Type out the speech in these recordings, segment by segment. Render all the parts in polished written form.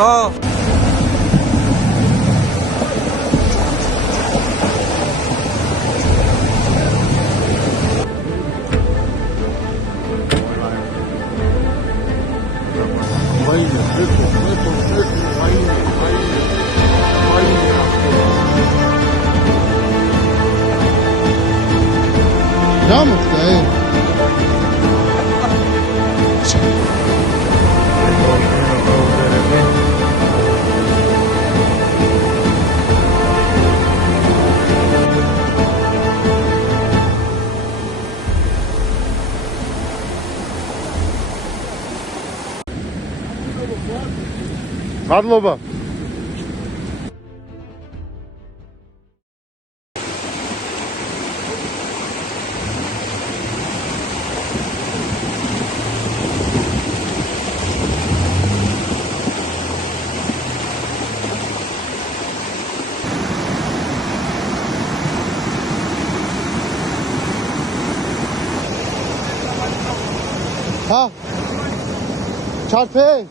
ხო მადლობა. Ha? Çarpı?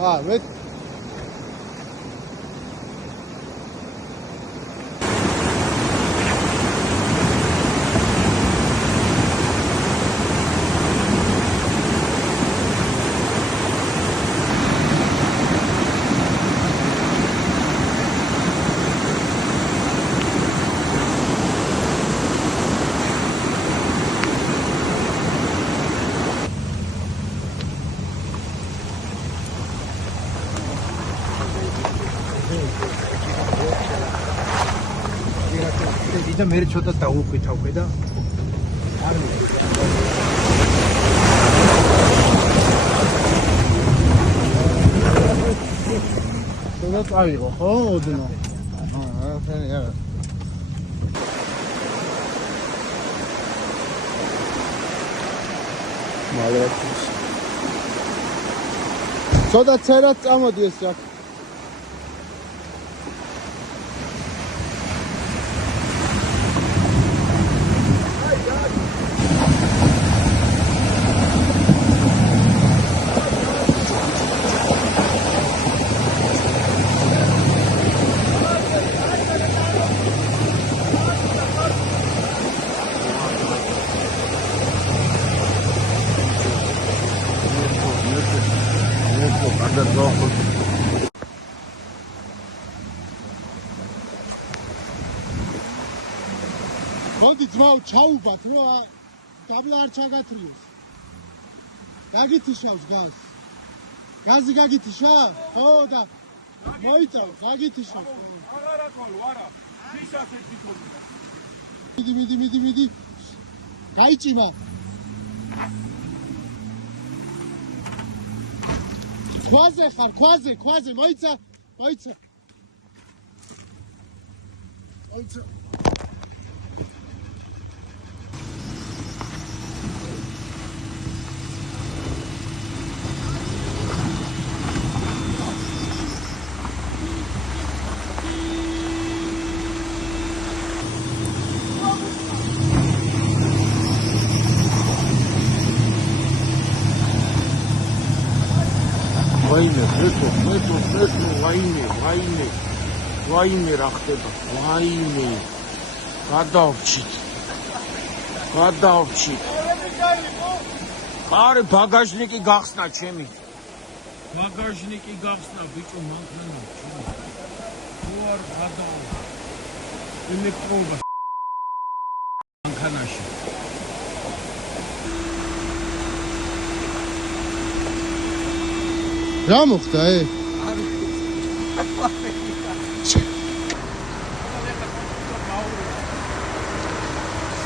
Ha, evet. და მე ცოტა დაუყვითავ და არ მოვიდა. და წავიღო ხო ოდნო. მალერაკის. ცოტა წერად წამოდი ეს რა. მოდი ძმაო ჩაუბათ რა დაბლა არ ჩაგათრიოს. გაგითიშავს გაზ. გაზი გაგითიშა? ხო და მოიწევ გაგითიშავს. არა ყოლო არა. ვისაც ერთი თქო. მიდი. გაიჭიმა. ქვაზე ხარ, ქვაზე, მოიცა. ვაიმე რა ხდება? ვაიმე. გადავჭით. არე ბაგაჟნიკი გახსნა ჩემი. ბაგაჟნიკი გახსნა ბიჭო მანქანა. თუ არ გადავა. ელექტრობა მანქანაში. რა მოხდა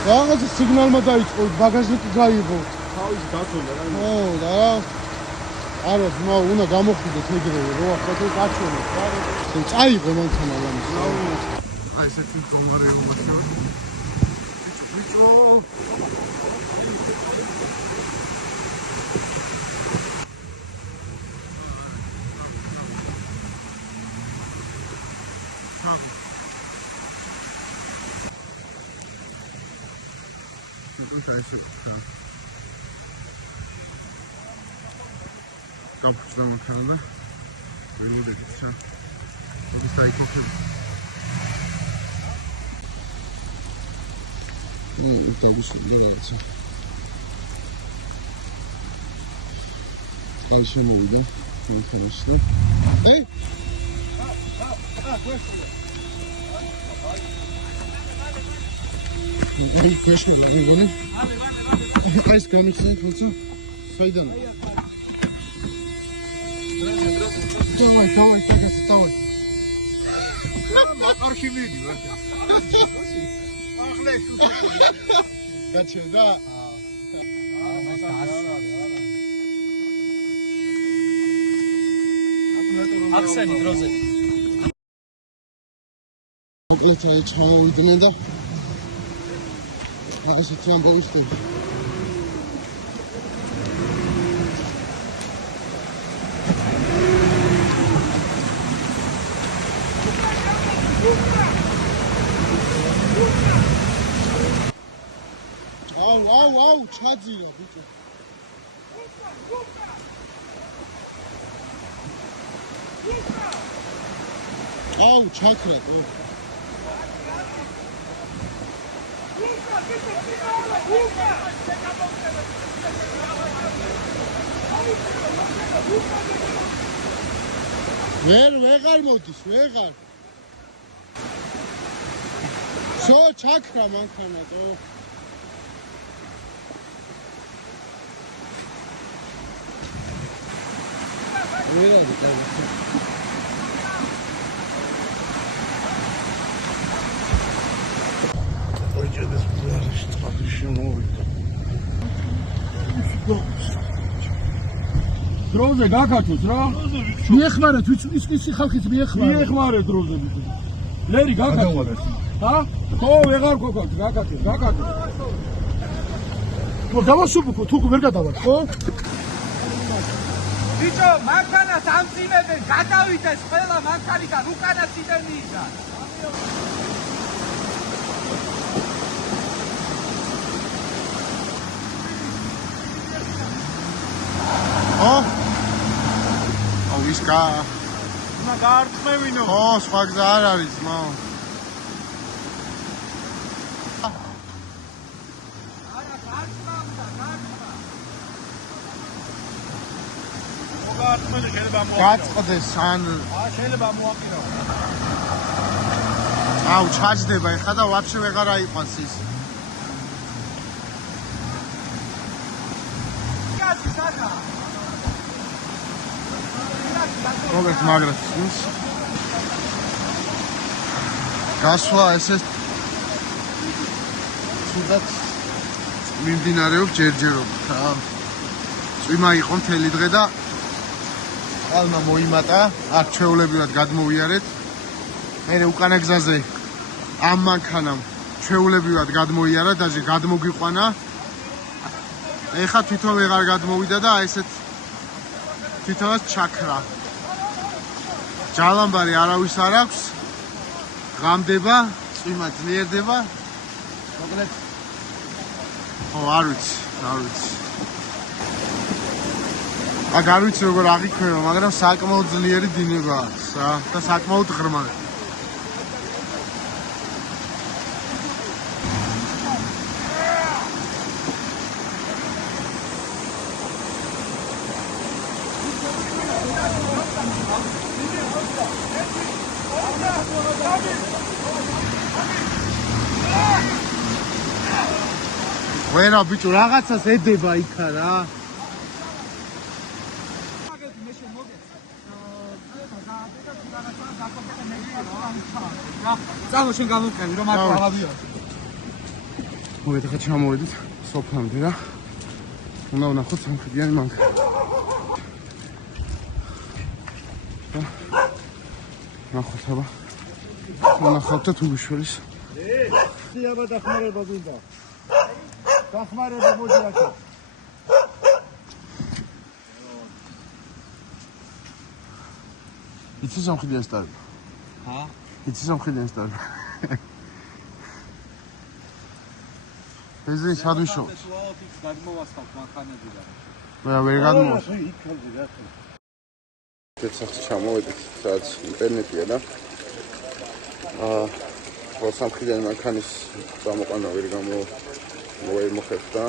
რაღაცა სიგნალმა დაიწყო ბაგაჟნიკი გაიღო თავის გაწოლა რა. ხო და არა ძმა უნდა გამოხდიდეთ ეგრევე რო ახლა თუ გაჩვენოთ რა წაიღო მანქანა ამის აი ესეთი გონგრეობა ბიჭო Kapıdan bakalım. ველოდებით შენ. ის დაიქოხებ. იტალიაში ალშემოვიდა ინფორმაცია. ეი? აი, ქვეშელა მეგონი. ეს გამიხსენ თუმცა საიდან? დავай, დავай. მაკარში მიდივარ. ახლა ეს გაჩერდა? ახსენი დროზე. მოკლედ აი ჩამოვიდნენ და ასეთ ამბავს ვთქვი. აუ, ჩაძირა ბიჭო. აუ, ჩაქრა გო. ვეღარ მოდის, ვეღარ. შო ჩაქრა მანქანა გო. ვერა და ოჯახის ბზარში წყალში მოვიდა. დროზე გაკაჩოს რა? მიეხმარეთ ის ხალხიც მიეხმარეთ. მიეხმარეთ დროზე ბიჭო. ლერი გაკაჩოს. ჰა? ხო, ვეღარ გაკაჩოს, გაკაჩოს. ხო, დავასუფო, თუ ვერ გადავარ, ხო? ბიჭო, მანქანას ამძიმებენ, გადავიდეს ყველა მანქანიდან, უკანა ციდენიიდან. აუ ის გა უნდა გაარწმევინო. ხო, სხვა გზა არ არის, მა. გაარწმენე შეიძლება გაწყდეს ან შეიძლება მოაკირო. აუ ჩაჯდება ეხლა და ვაფშე ვეღარ აიყვანს ის. როგორც მაგრად ის გასვლა ესე თუნდაც მიმდინარეობს ჯერჯერობით რა. წვიმა იყო მთელი დღე და ალმა მოიმატა, აქ ჩვეულებრივად გადმოვიარეთ. მე უკანა გზაზე ამ მანქანამ ჩვეულებრივად გადმოიარა და გადმოგიყვანა. ეხა თვითონ ვეღარ გადმოვიდა და აი ესეთ თვითონაც ჩაქრა. ჯალამბარი არავის არ აქვს. ღამდება, წვიმა ძლიერდება. მოკლედ ხო, არ ვიცი. არ ვიცი როგორ აღიქვება, მაგრამ საკმაოდ ძლიერი დინებაა და საკმაოდ ღრმა. ვერა ბიჭო, რაღაცას ედება იქა რა. წავო შენ გამოვყევი რომ აქ აღავიო. მოვიდა ხა ჩამოვედით სოფლამდე რა. უნდა ვნახოთ სამხედრიანი მანქანა. ნახოთ აბა. ვნახავთ და თუბიშვილის. აბა დახმარება გინდა. დახმარება მოდი აქ. იცი სამხედრიანი სტარი. ჰა? იცი სამხედრიანი სტარი. ეს ის ადვიშო. გადმოვასხავ მანქანებიდან. ვერ გადმოვასხავ. Jetzt ჩამოვედით, სადაც ინტერნეტია და ხო სამხედრო მანქანის გამოყანა ვერ მოხერხდა.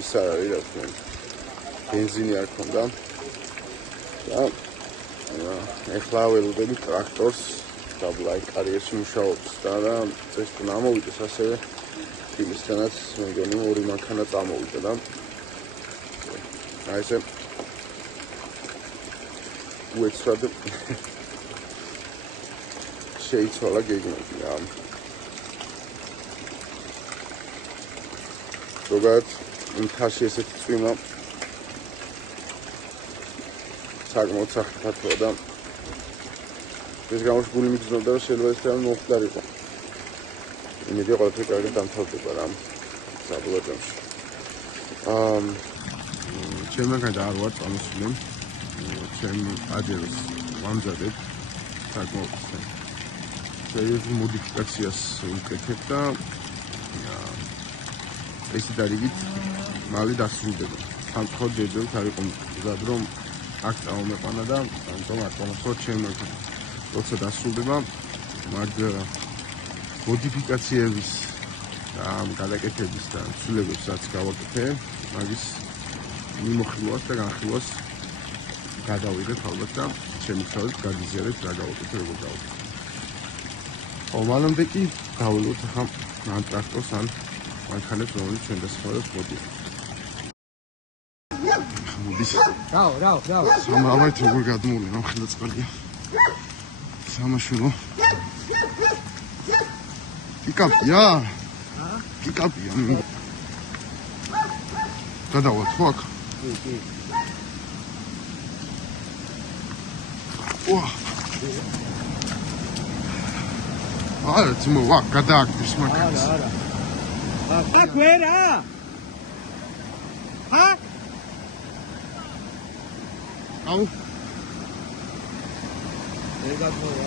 ის არ არის რა თქმა უნდა. ბენზინი არ ქონდა. და ეხლა ველოდები ტრაქტორს დაბლაი კარიერში მუშაობს და წეს თუ ამოვიდეს ასევე ფილისთანაც მეგონი ორი მანქანა წამოვიდა და აი ესე უეცრად შეიცვალა გეგმები რა. ზოგადად მთაში ესეთი წვიმა საკმაოდ საფრთხეა და ეს გამოш გული მიგზნობდა რომ შეიძლება ეს რამე მოხდარიყო. იმედი ყველაფერი კარგად დამთავრდება რა საბოლოო ჯამში. ჩემგან და არ ვარ წამოსული. ჩემი აჯეროს ვამზადებ საკმაოდ შეიძლება მოდიფიკაციას ვუკეთებ და ესე დარიგით მალე დასრულდება. სამწუხაროდ ჯერჯერობით არ იყო მზად რომ აქ წამომეყვანა და ამიტომ არ მომხდარა ჩემი როცა დასრულდება მაგ მოდიფიკაციების და გადაკეთების და ცვლილებებსაც გავაკეთე მაგის მიმოხილვას და განხილვას გადავიდეთ ალბათ და შემიძლია გადიზიარეთ რა გავაკეთე როგორ გავაკეთე. მანამდე კი გაველოთ ახლა ამ ტრაქტორს ან მანქანებს რომელიც ჩვენ დასახელებს მოდი. რაო. სამავით როგორ გადმოვლი რა ხელა წყალია. სამაშურო. იკაპია? იკაპია. გადავალ ხო აქ? კი. ვა. არა, თმო, ვა, გადააკეთეს მანქანას. არა. აქ ვერა? ჰა? აუ. ეგათოა.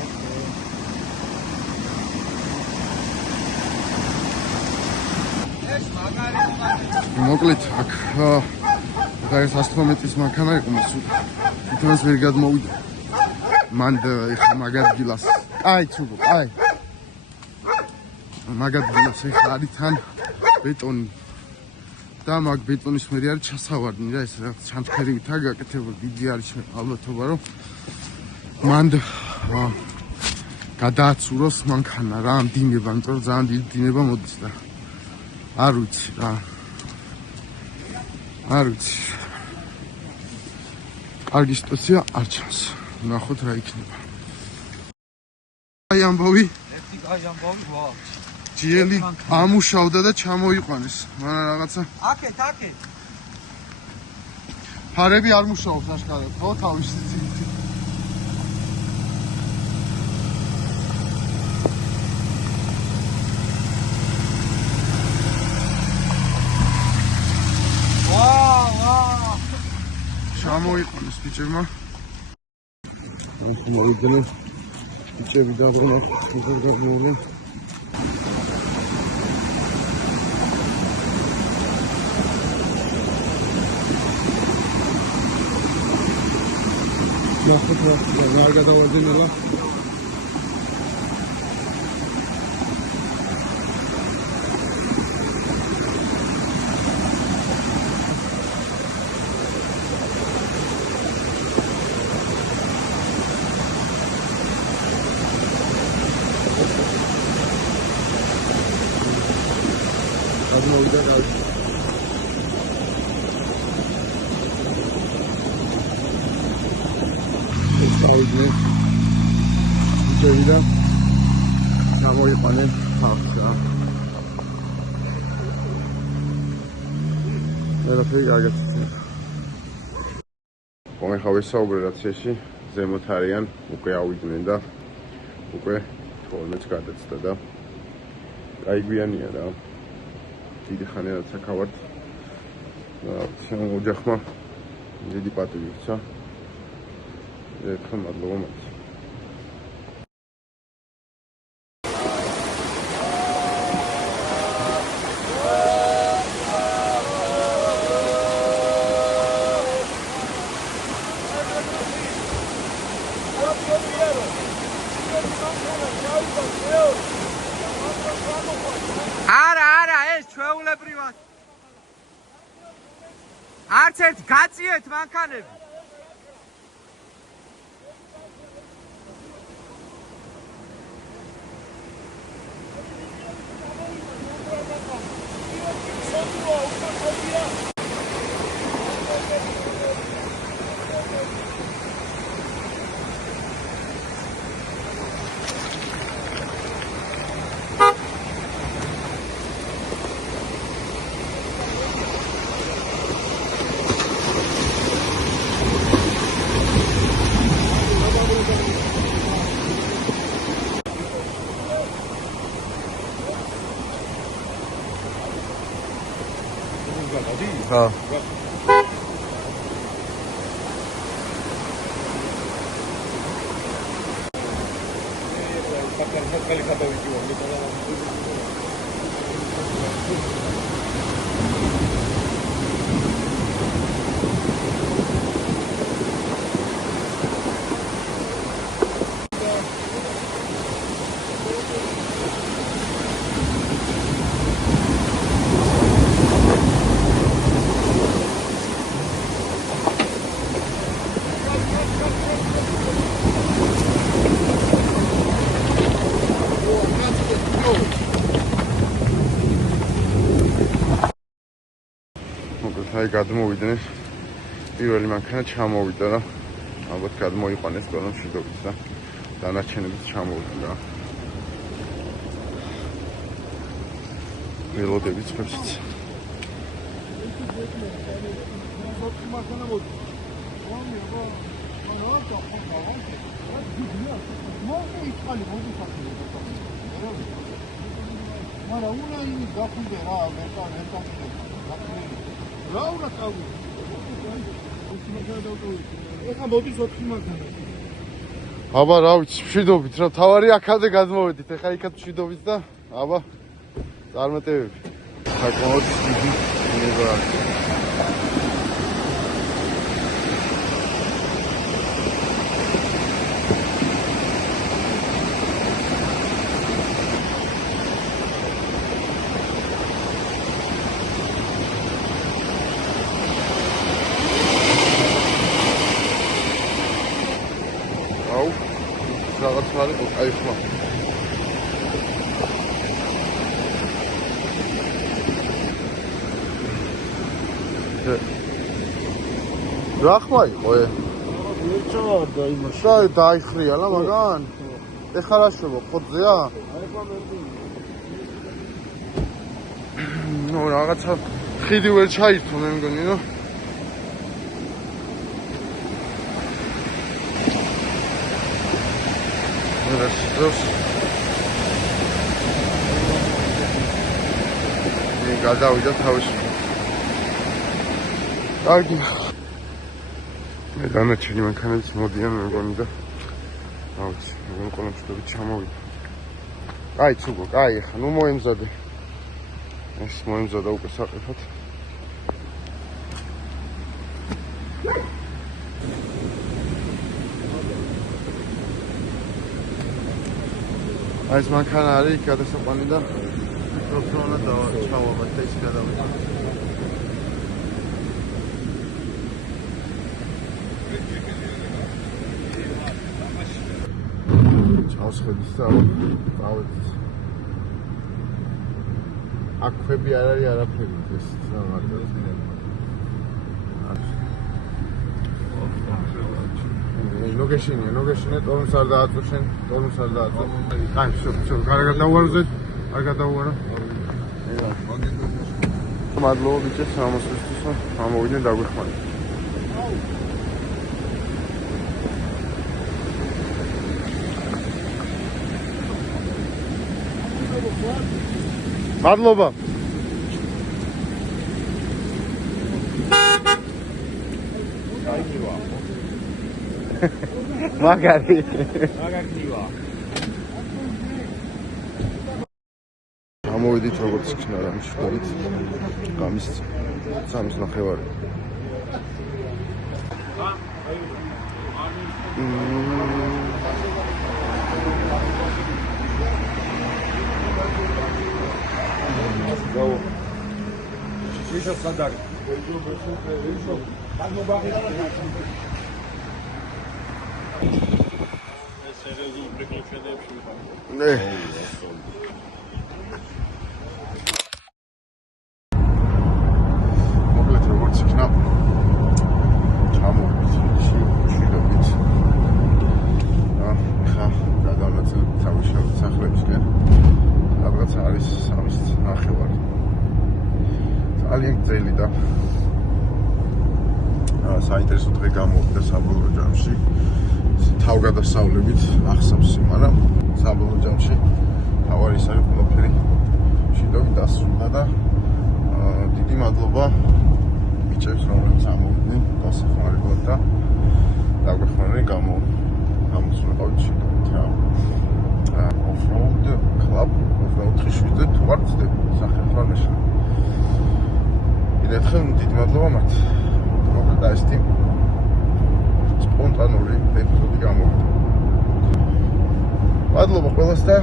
ეს მაგარი მოკლედ აქ ეს 112-ის მანქანა იყო მსუ. თვითონაც ვერ გადმოვიდა. მანდ ეხა მაგადგილას. აი ცუგო, აი. მაგადგილას ეხა არის თან ბეტონი. და მაგ ბეტონის მერი არის ჩასავარდნი რა ეს რა ჩანთქერივითაა გაკეთებული. დიდი არის ალბათობა რომ მანდ გადააცუროს მანქანა რა ამ დინება, იმიტომ რომ ძალიან დიდი დინება მოდის და არ ვიცი რა. არ ვიცი. კარგი სიტუაცია არ ჩანს. ნახოთ რა იქნება. აი ამბავი. ერთი კაი ამბავი ვა. ჯიელი ამუშავდა და ჩამოიყვანეს. მაგრამ რაღაცა აკეთ. ფარები არ მუშაობს აშკარად, ხო, თავისი ძილით. ჩამოიყვანეს ბიჭებმა. მოვიდნენ ბიჭები დაბრუნდნენ როგორ გადმოვლენ. ნახოთ რა გადავედნენ ახლა. Ausne. Wieder. Გამოიყვანენ ხალხს რა. ყველაფერი გაგაცნობ. ხომ ვისაუბრე რაციაში ზემოთ არიან უკვე ავიდნენ და უკვე 12-ს გადაცდა და გაიგვიანია რა. დიდი ხანი რაც აქავართ. ჩემო ოჯახმა დიდი პატივი ვცა. ერთხელ მადლობა მათ. არც ერთ გაწიეთ მანქანები. Ha. აი გადმოვიდნენ პირველი მანქანა ჩამოვიდა რა ალბათ გადმოიყვანეს ყველამ შედობით და დანარჩენებიც ჩამოვიდნენ რა ველოდებიც ხებსიც მარა უნდა იმის გაფუნდე რა Laura წავი. ეხა მოდის 4 მანქანა. აბა რა ვიცი, მშვიდობით რა, თავარი აქამდე გადმოვედით, ეხა იქაც მშვიდობით და აბა წარმატებები. საკმაოდ დიდი ნება. რაღაც მალე აი ხმა რა ხმა იყო ეჭვარდა იმას. შაი დაიხრია რა მაგან ეხლა რა შევა ხოძეა ნუ რაღაცა ხიდი ვერ ჩაირთო მე მგონი ნუ Dos. გადავიდა თავის. კარგი. მე დანარჩენი მანქანებიც მოდიან მე მგონი და რა ვიცი, მე ყველამ შედობით ჩამოვიდა. აი ცუგო, აი ხა, ნუ მოემზადე. ეს მოემზადა უკვე საყიფად. ეს მანქანა არის გადასაყვანი და პროფესიონალად ჩავაბათ და ის გადავიდა. ჩავსხედის და დავეც. აქ ქვები არ არის არაფერი ეს რაღაცა. ნოგეშინია, ტორმს არ დააწუშენ, ტორმს არ დააწუ. აი, შო, კარგად დავუარზეთ, არ გადავუარა. მადლობა ბიჭებს, ამოსვისთვის, ამოვიდნენ დაგვეხმარეთ. მადლობა. მაგარი. მაგარია. ამოვიდით როგორც იქნა რა მშვიდობით. გამის 3:30. ვიშო სად არის? ვიშო. ნე. მოკლედ როგორც იქნა ჩამოვიდით შიგნით. ხა გადავანაწილებ თავის სახლებისკენ. რაღაცა არის 3:09. ძალიან გრძელი და საინტერესო დღე გამოვიდა საბოლოო ჯამში. თავგადასავლებით ახსავს, მაგრამ საბოლოო ჯამში თავარის არის ყველაფერი შიდობი დასრულდა და დიდი მადლობა ბიჭებს, რომლებიც ამოვიდნენ დასახმარებლად და დაგვეხმარნენ გამოსულიყავით შიდობით რა. Off-road club 24/7 თუ არ ვწდები სახელმწიფოში. ერთხელ დიდი მადლობა მათ. მოკლედ ეს ტიმ სპონტანური ეპიზოდი გამოვიდა. მადლობა ყველას და